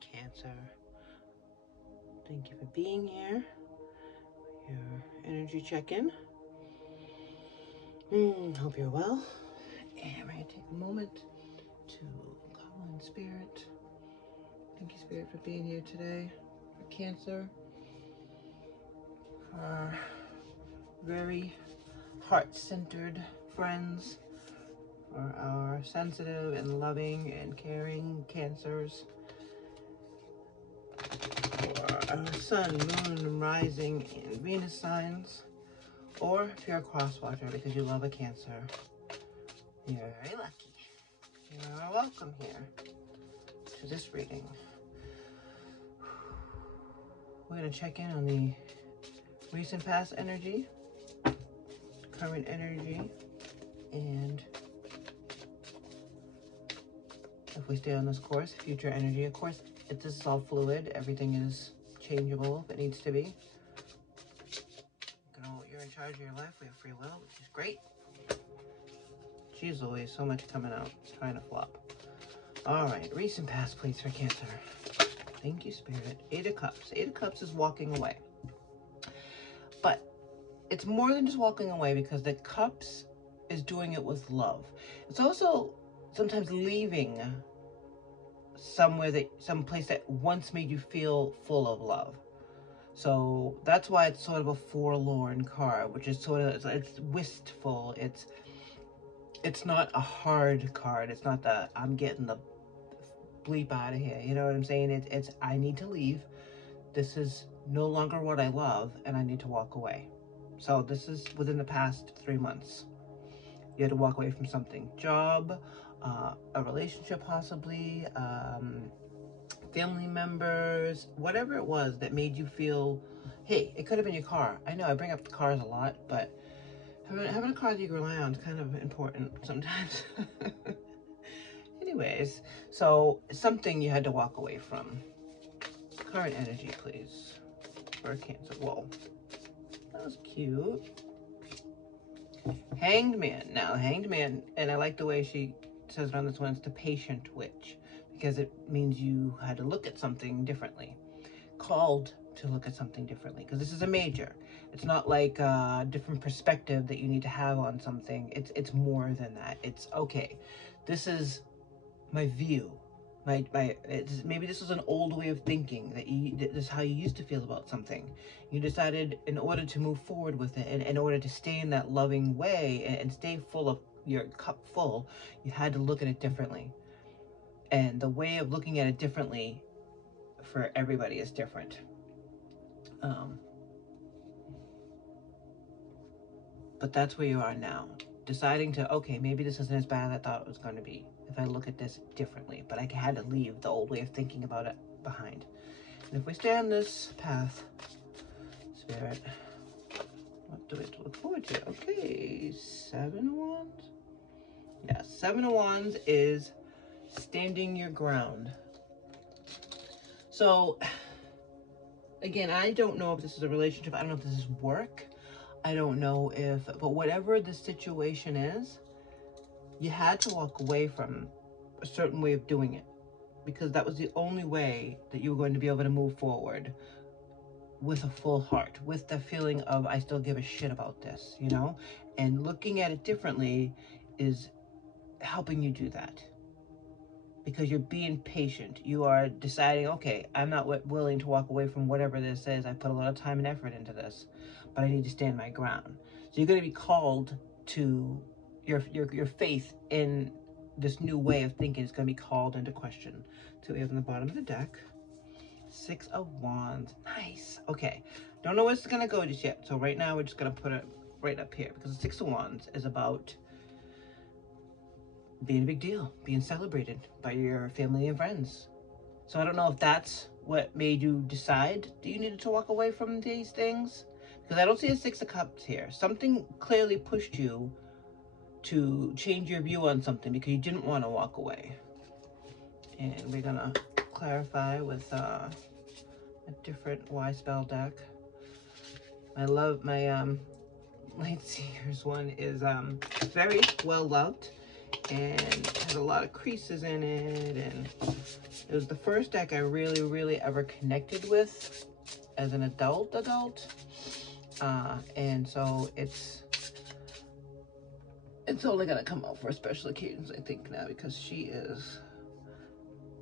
Cancer. Thank you for being here. Your energy check-in. Hope you're well. And we're going to take a moment to call in Spirit. Thank you, Spirit, for being here today. For Cancer. For our very heart-centered friends. For our sensitive and loving and caring Cancers. For our Sun, Moon, Rising, and Venus signs. Or if you're a cross-watcher because you love a Cancer, you're very lucky. You're welcome here to this reading. We're going to check in on the recent past energy, current energy, and if we stay on this course, future energy. Of course, this is all fluid. Everything is changeable if it needs to be. You're in charge of your life. We have free will, which is great. Geez Louise, so much coming out, trying to flop. All right, recent past, please, for Cancer. Thank you, Spirit. 8 of Cups. 8 of Cups is walking away. But it's more than just walking away, because the Cups is doing it with love. It's also sometimes leaving some place that once made you feel full of love. So that's why it's sort of a forlorn card, which is sort of, it's wistful. It's not a hard card. It's not the, I'm getting the bleep out of here. You know what I'm saying? It's I need to leave. This is no longer what I love, and I need to walk away. So this is within the past 3 months. You had to walk away from something. Job, a relationship possibly, family members, whatever it was that made you feel, hey, it could have been your car. I know I bring up the cars a lot, but having a car that you can rely on is kind of important sometimes. Anyways, so something you had to walk away from. Current energy, please, for Cancer. Whoa, that was cute. Hanged Man. Now, Hanged Man, and I like the way she says it on this one, it's the patient witch, because it means you had to look at something differently. Called to look at something differently, because this is a major. It's not like a different perspective that you need to have on something. It's more than that. It's, okay, this is my view. Maybe this is an old way of thinking, that this is how you used to feel about something. You decided, in order to move forward with it, and in order to stay in that loving way and stay full of your cup full, you had to look at it differently. And the way of looking at it differently for everybody is different. But that's where you are now, deciding to, okay, maybe this isn't as bad as I thought it was going to be if I look at this differently. But I had to leave the old way of thinking about it behind. And if we stay on this path, Spirit, what do we have to look forward to? Okay, 7 of Wands. Yeah, 7 of Wands is standing your ground. So, again, I don't know if this is a relationship. I don't know if this is work. I don't know if, but whatever the situation is, you had to walk away from a certain way of doing it, because that was the only way that you were going to be able to move forward with a full heart, with the feeling of, I still give a shit about this, you know? And looking at it differently is helping you do that, because you're being patient. You are deciding, okay, I'm not willing to walk away from whatever this is. I put a lot of time and effort into this, but I need to stand my ground. So you're going to be called to your faith in this new way of thinking is going to be called into question. So we have on the bottom of the deck, 6 of Wands. Nice. Okay. Don't know where it's going to go just yet. So right now we're just going to put it right up here, because the 6 of Wands is about being a big deal, being celebrated by your family and friends. So I don't know if that's what made you decide that you needed to walk away from these things, because I don't see a 6 of Cups here. Something clearly pushed you to change your view on something because you didn't want to walk away. And we're gonna clarify with a different Y spell deck. I love my Light Seekers one is very well loved, and it has a lot of creases in it, and it was the first deck I really ever connected with as an adult. And so it's only gonna come out for special occasions, I think, now, because she is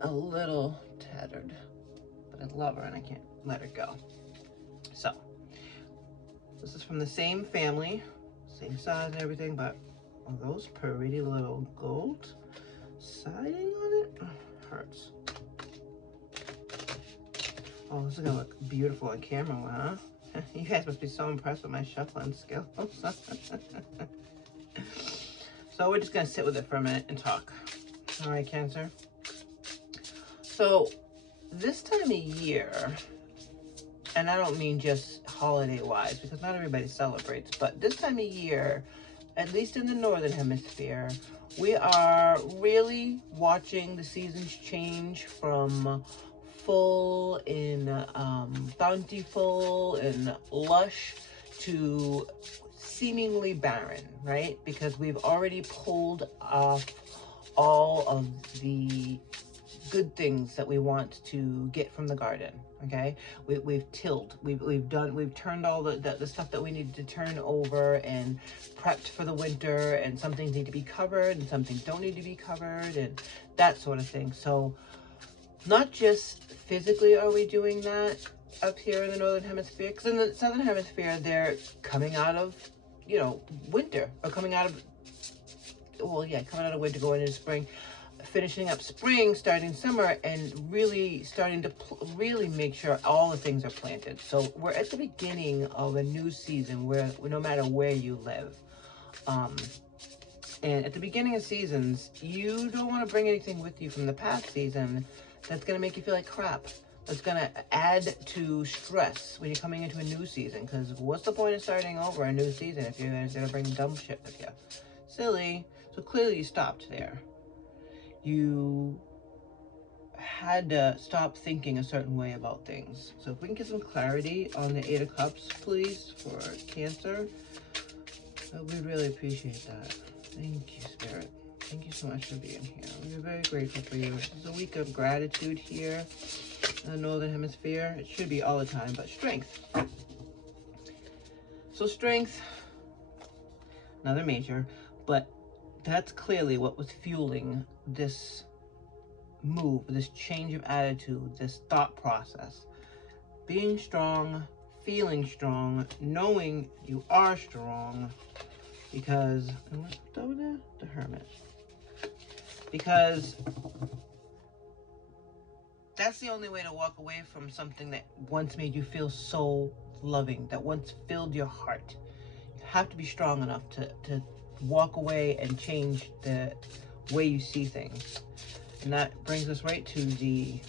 a little tattered, but I love her and I can't let her go. So this is from the same family, same size and everything, but those pretty little gold siding on it hurts. Oh, this is gonna look beautiful on camera, huh? You guys must be so impressed with my shuffling skills. So we're just gonna sit with it for a minute and talk. All right, Cancer. So this time of year, and I don't mean just holiday-wise, because not everybody celebrates, but this time of year, at least in the Northern Hemisphere, we are really watching the seasons change from full and bountiful and lush to seemingly barren, right? Because we've already pulled off all of the good things that we want to get from the garden. Okay, we've tilled, we've turned all the stuff that we needed to turn over and prepped for the winter, and some things need to be covered and some things don't need to be covered and that sort of thing. So not just physically are we doing that up here in the Northern Hemisphere, because in the Southern Hemisphere they're coming out of, you know, winter, or coming out of, well, yeah, coming out of winter, going into spring, finishing up spring, starting summer, and really starting to really make sure all the things are planted. So we're at the beginning of a new season where no matter where you live, and at the beginning of seasons, you don't want to bring anything with you from the past season that's going to make you feel like crap. That's going to add to stress when you're coming into a new season, because what's the point of starting over a new season if you're going to bring dumb shit with you? Silly. So clearly you stopped there. You had to stop thinking a certain way about things. So if we can get some clarity on the Eight of Cups, please, for Cancer, we'd really appreciate that. Thank you, Spirit. Thank you so much for being here. We're very grateful for you. This is a week of gratitude here in the Northern Hemisphere. It should be all the time, but strength. So strength, another major, but that's clearly what was fueling this move, this change of attitude, this thought process. Being strong, feeling strong, knowing you are strong, because, and what's over there? The Hermit. Because that's the only way to walk away from something that once made you feel so loving, that once filled your heart. You have to be strong enough to walk away and change the way you see things. And that brings us right to the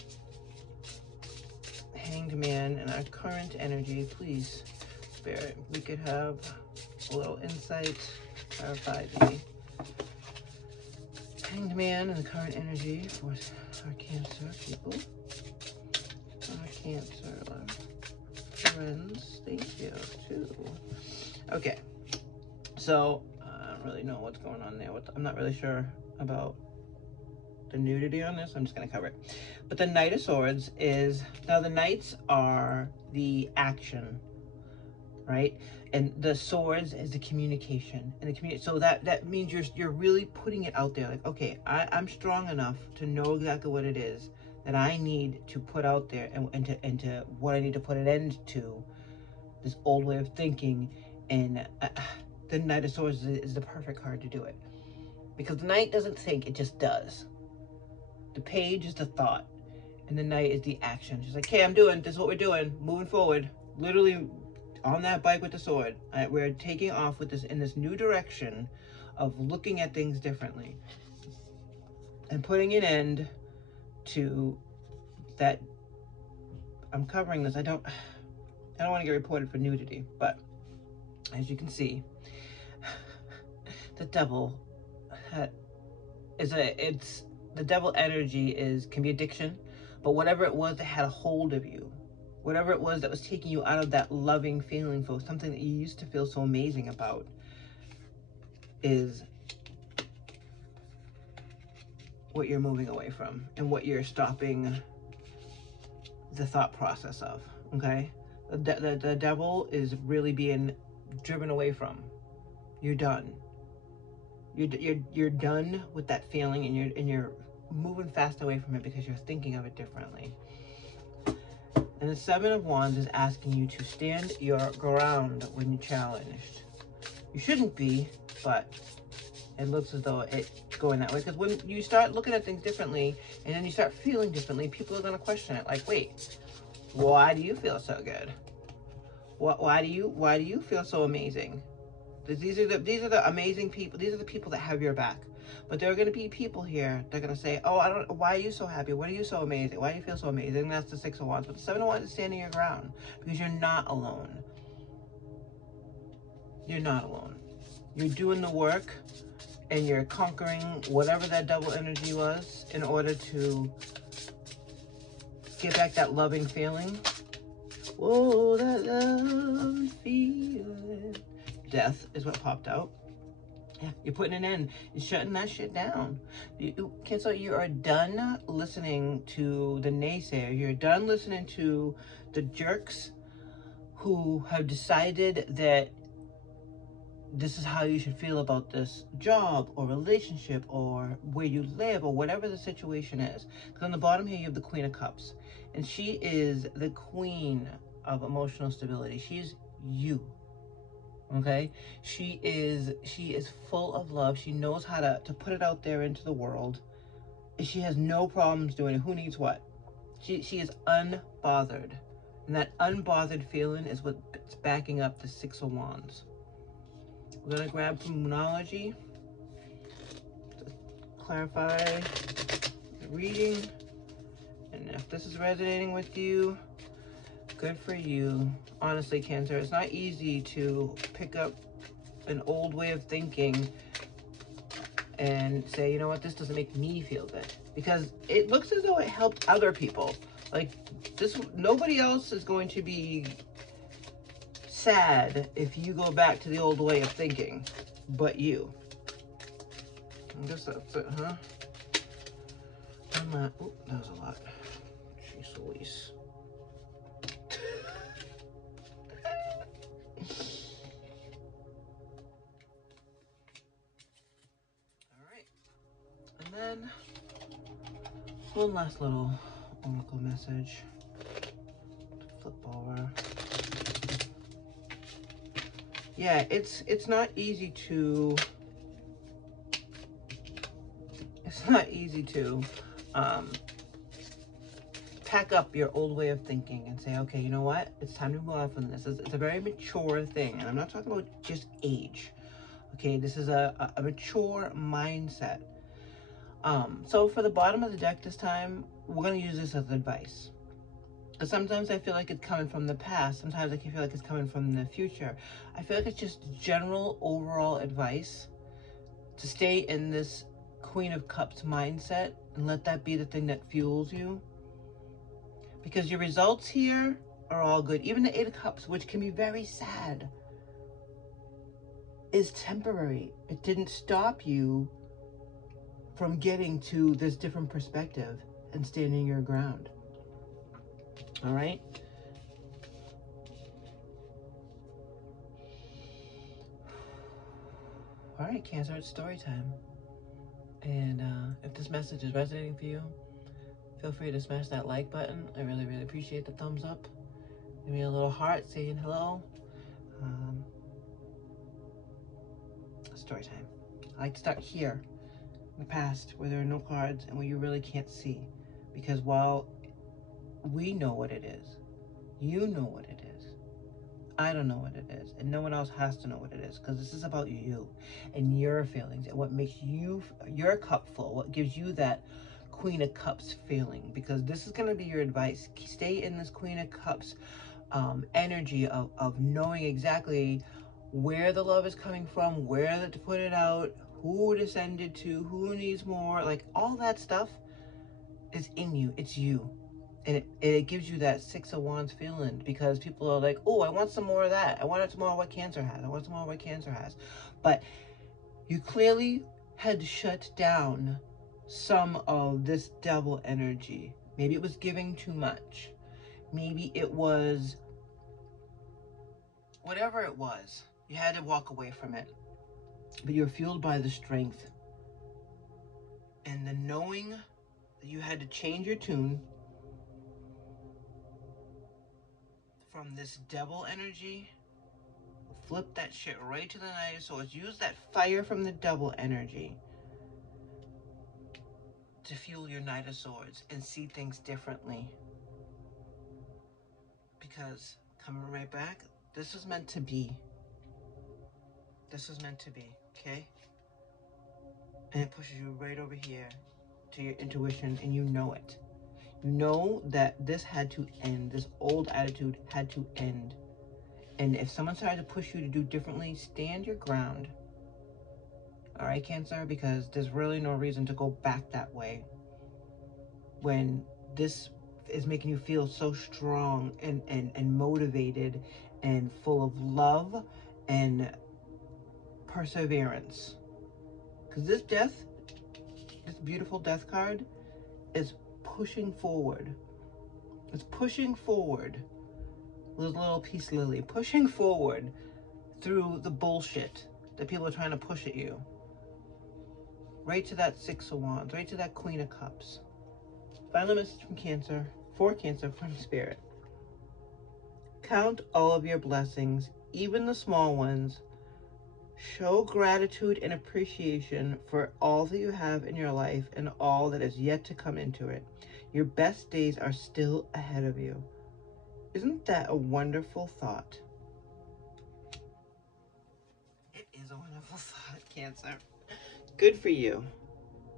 Hanged Man and our current energy. Please, Spirit, we could have a little insight, clarify the Hanged Man and the current energy for our Cancer people. Our Cancer friends, thank you, too. Okay, so I don't really know what's going on there. I'm not really sure about the nudity on this. I'm just going to cover it. But the Knight of Swords is, now the Knights are the action, right? And the swords is the communication, and the so that means you're really putting it out there, like, okay, I'm strong enough to know exactly what it is that I need to put out there, and to what I need to put an end to this old way of thinking. And the Knight of Swords is the perfect card to do it, because the Knight doesn't think, it just does. The Page is the thought, and the Knight is the action. She's like, okay, I'm doing this, is what we're doing, moving forward, literally on that bike with the sword. We're taking off with this in this new direction of looking at things differently and putting an end to that. I'm covering this. I don't want to get reported for nudity, but as you can see, the devil the devil energy can be addiction, but whatever it was that had a hold of you, whatever it was that was taking you out of that loving feeling for something that you used to feel so amazing about, is what you're moving away from and what you're stopping the thought process of, okay? The devil is really being driven away from. You're done. You're done with that feeling, and you're moving fast away from it because you're thinking of it differently. And the Seven of Wands is asking you to stand your ground when you're challenged. You shouldn't be, but it looks as though it's going that way. Because when you start looking at things differently, and then you start feeling differently, people are going to question it. Like, wait, why do you feel so good? Why do you feel so amazing? These are the amazing people. These are the people that have your back. But there are going to be people here that are going to say, oh, why are you so happy? Why are you so amazing? Why do you feel so amazing? And that's the Six of Wands. But the Seven of Wands is standing your ground because you're not alone. You're not alone. You're doing the work and you're conquering whatever that double energy was in order to get back that loving feeling. Whoa, that loving feeling. Death is what popped out. Yeah, you're putting an end. You're shutting that shit down. Cancel, you are done listening to the naysayers. You're done listening to the jerks who have decided that this is how you should feel about this job or relationship or where you live or whatever the situation is. Because on the bottom here, you have the Queen of Cups. And she is the queen of emotional stability. She's you. Okay, she is full of love. She knows how to put it out there into the world. She has no problems doing it. Who needs what? She is unbothered, and that unbothered feeling is what's backing up the Six of Wands. We're gonna grab some Moonology to clarify the reading, and if this is resonating with you, good for you. Honestly, Cancer, it's not easy to pick up an old way of thinking and say, you know what, this doesn't make me feel good. Because it looks as though it helped other people. Like, nobody else is going to be sad if you go back to the old way of thinking, but you. I guess that's it, huh? Oh, that was a lot. Jeez Louise. And then one last little oracle message to flip over. Yeah, it's not easy to pack up your old way of thinking and say, okay, you know what? It's time to move on from this. It's a very mature thing, and I'm not talking about just age. Okay, this is a mature mindset. So for the bottom of the deck this time, we're going to use this as advice. Because sometimes I feel like it's coming from the past. Sometimes I can feel like it's coming from the future. I feel like it's just general overall advice to stay in this Queen of Cups mindset and let that be the thing that fuels you. Because your results here are all good. Even the Eight of Cups, which can be very sad, is temporary. It didn't stop you from getting to this different perspective and standing your ground. All right? All right, Cancer, it's story time. And if this message is resonating for you, feel free to smash that like button. I really, really appreciate the thumbs up. Give me a little heart saying hello. Story time. I like to start here in the past where there are no cards and where you really can't see. Because while we know what it is, you know what it is, I don't know what it is, and no one else has to know what it is, because this is about you and your feelings and what makes you your cup full, what gives you that Queen of Cups feeling. Because this is going to be your advice. Stay in this Queen of Cups energy of knowing exactly where the love is coming from, where to put it out, who to send it to, who needs more, like all that stuff is in you. It's you. And it gives you that Six of Wands feeling, because people are like, oh, I want some more of that. I want some more of what Cancer has. I want some more of what Cancer has. But you clearly had to shut down some of this devil energy. Maybe it was giving too much. Maybe it was whatever it was. You had to walk away from it. But you're fueled by the strength and the knowing that you had to change your tune from this devil energy. Flip that shit right to the Knight of Swords. Use that fire from the devil energy to fuel your Knight of Swords and see things differently. Because, coming right back, this is meant to be. This is meant to be, okay? And it pushes you right over here to your intuition, and you know it. You know that this had to end. This old attitude had to end. And if someone tried to push you to do differently, stand your ground. All right, Cancer? Because there's really no reason to go back that way when this is making you feel so strong and motivated and full of love and perseverance. Because this death, this beautiful death card, is pushing forward. It's pushing forward. This little peace lily, pushing forward through the bullshit that people are trying to push at you. Right to that Six of Wands, right to that Queen of Cups. Final message from Cancer, for Cancer from Spirit. Count all of your blessings, even the small ones. Show gratitude and appreciation for all that you have in your life and all that is yet to come into it. Your best days are still ahead of you. Isn't that a wonderful thought? It is a wonderful thought, Cancer. Good for you.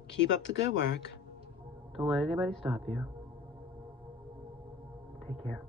Keep up the good work. Don't let anybody stop you. Take care.